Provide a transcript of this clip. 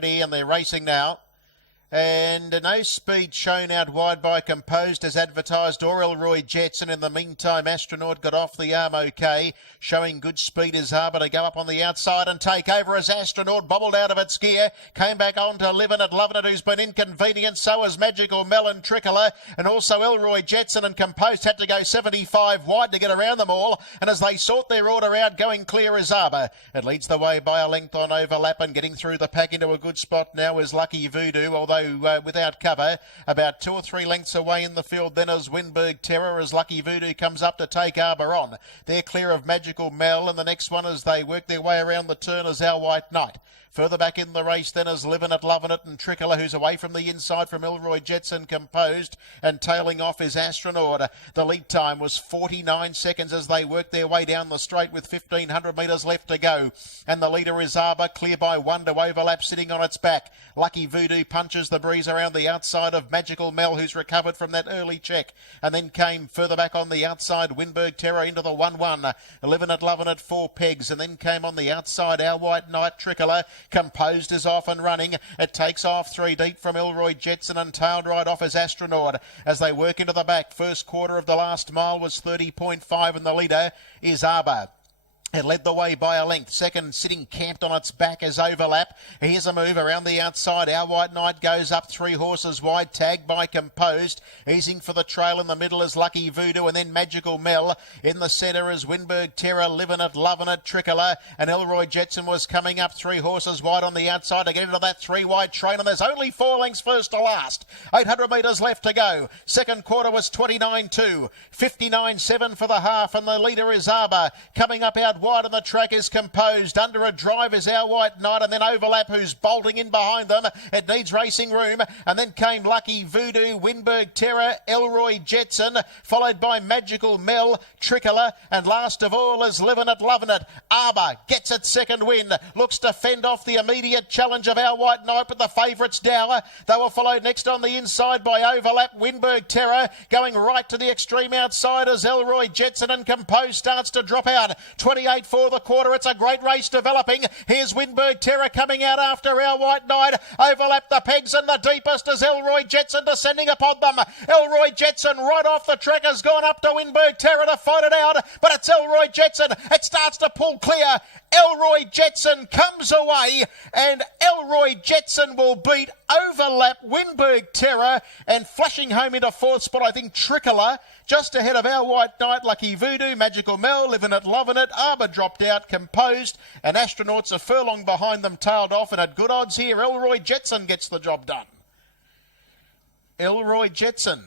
ready, and they're racing now. And no speed shown out wide by Composed as advertised, or Elroy Jetson. In the meantime, Astronaut got off the arm okay, showing good speed as Harbour to go up on the outside and take over as Astronaut bobbled out of its gear, came back on to Livin' It, Lovin' It, who's been inconvenient. So has Magical Melon, Tricolor, and also Elroy Jetson. And Composed had to go 75 wide to get around them all, and as they sort their order out, going clear as Harbour. It leads the way by a length on Overlap, and getting through the pack into a good spot now is Lucky Voodoo, although without cover, about 2 or 3 lengths away in the field then is Winberg Terror, as Lucky Voodoo comes up to take Harbour on. They're clear of Magical Mel, and the next one as they work their way around the turn is Our White Knight. Further back in the race then is Livin' It, Lovin' It, and Tricolor, who's away from the inside from Elroy Jetson, Composed, and tailing off is Astronaut. The lead time was 49 seconds as they work their way down the straight with 1,500 metres left to go. And the leader is Harbour, clear by 1 to Overlap, sitting on its back. Lucky Voodoo punches the breeze around the outside of Magical Mel, who's recovered from that early check. And then came further back on the outside, Winberg Terror into the 1-1. Livin' It, Lovin' It, 4 pegs. And then came on the outside, Our White Knight, Tricolor. Composed is off and running. It takes off 3 deep from Elroy Jetson, and tailed right off as Astronaut as they work into the back. First quarter of the last mile was 30.5, and the leader is Harbour. It led the way by a length. Second, sitting camped on its back as Overlap. Here's a move around the outside. Our White Knight goes up 3 horses wide, tagged by Composed. Easing for the trail in the middle is Lucky Voodoo, and then Magical Mel. In the centre is Winberg Terror, Livin' It, Lovin' It, Tricolor, and Elroy Jetson was coming up 3 horses wide on the outside to get into that 3-wide train, and there's only 4 lengths first to last. 800 metres left to go. Second quarter was 29.2. 59.7 for the half, and the leader is Harbour. Coming up out wide on the track is Composed. Under a drive is Our White Knight, and then Overlap, who's bolting in behind them. It needs racing room. And then came Lucky Voodoo, Winberg Terror, Elroy Jetson, followed by Magical Mel, Tricolor, and last of all is Livin' It, Lovin' It. Harbour gets its second win. Looks to fend off the immediate challenge of Our White Knight, but the favourites Dower. They were followed next on the inside by Overlap, Winberg Terror. Going right to the extreme outside as Elroy Jetson, and Composed starts to drop out. 28 for the quarter. It's a great race developing. Here's Winberg Terror coming out after Our White Knight. Overlap the pegs, and the deepest is Elroy Jetson descending upon them. Elroy Jetson right off the track has gone up to Winberg Terror to fight it out, but it's Elroy Jetson. It starts to pull clear. Elroy Jetson comes away, and Elroy Jetson will beat Overlap, Winberg Terror, and flashing home into 4th spot, I think, Tricolor, just ahead of Our White Knight, Lucky Voodoo, Magical Mel, Livin' It, Lovin' It. Harbour dropped out, Composed, and Astronauts a furlong behind them, tailed off, and at good odds here, Elroy Jetson gets the job done. Elroy Jetson.